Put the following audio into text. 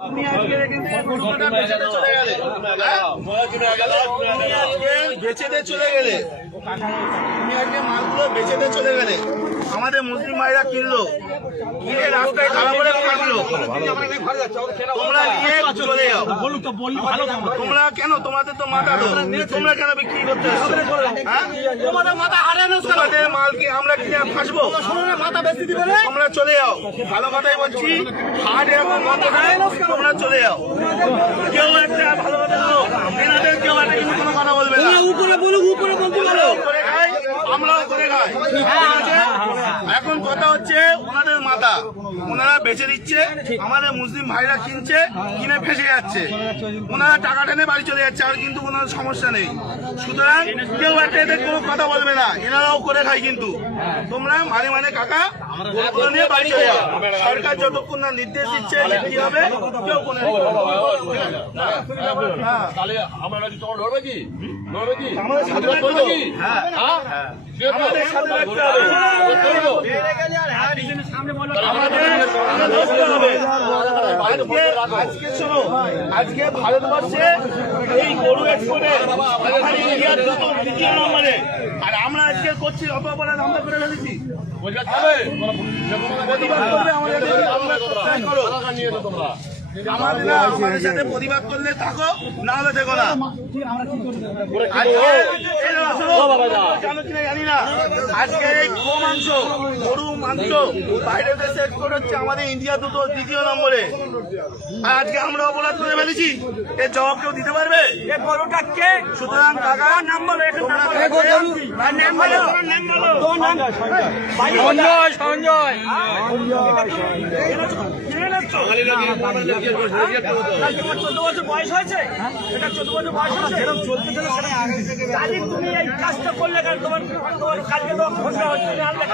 তুমি আজকে বেচেতে চলে গেলে তুমি আজকে মালগুলো বেচেতে চলে গেলে আমাদের মুসলিম ভাইরা কিনলো, কিনে রাস্তায় খারাপ করে কাটলো, তোমরা নিয়ে চলে যাও। তোমরা কেন, তোমাদের তো মাথা তো, তোমরা কেন বিক্রি করতে আসছো? তোমাদের মাথা হারানো, তোমাদের মাল কি আমরা কিনে ফাঁসবো? মাথা বেশি দিবে, তোমরা চলে যাও। ভালো কথাই বলছি, হাট এখন বন্ধ হয়, তোমরা চলে যাও। কেউ একটা ভালো কথা বলো, এনাদের কেউ একটা কিন্তু কোনো কথা বলবে না। উপরে বলুক, উপরে বলতে পারো, করে খাই, আমরাও করে খাই। এখন কথা হচ্ছে ওনাদের মাথা, ওনারা বেচে দিচ্ছে, আমাদের মুসলিম ভাইরা কিনছে, কিনে ফেসে যাচ্ছে, ওনারা টাকা টেনে বাড়ি চলে যাচ্ছে, আর কিন্তু কোনো সমস্যা নেই। সুতরাং কেউ একটা এদের কোনো কথা বলবে না, এনারাও করে খায়। কিন্তু তোমরা মানে কাকা নিয়ে বাড়ি চলে যাও। সরকার যতক্ষণ না নির্দেশ দিচ্ছে কি হবে, কেউ কোনো আজকে ভারতবর্ষে এই গরু এক্সপোর্টে ইন্ডিয়ার দ্বিতীয় নম্বরে, আর আমরা আজকে করছি অপরাধ, আমরা করে ফেলেছি। আমাদের সাথে প্রতিবাদ করলে থাকো, না হলে দেখো না। জানি না আজকে এই গো মাংস, গরু মাংস বাইরের দেশে এক্সপোর্ট হচ্ছে, আমাদের ইন্ডিয়া দ্বিতীয় নম্বরে। আর আজকে আমরা অপরাধ করে ফেলেছি, এর জবাব কেউ দিতে পারবে? গরুটা কে? সুতরাং টাকা নাম বলো, সঞ্জয় 14 বছর বয়স হয়েছে, এটা 14 বছর বয়স হয়েছে, তুমি এই কাজটা করলে কেন? তোমার কালকে তো ঘটনা হচ্ছে, আমরা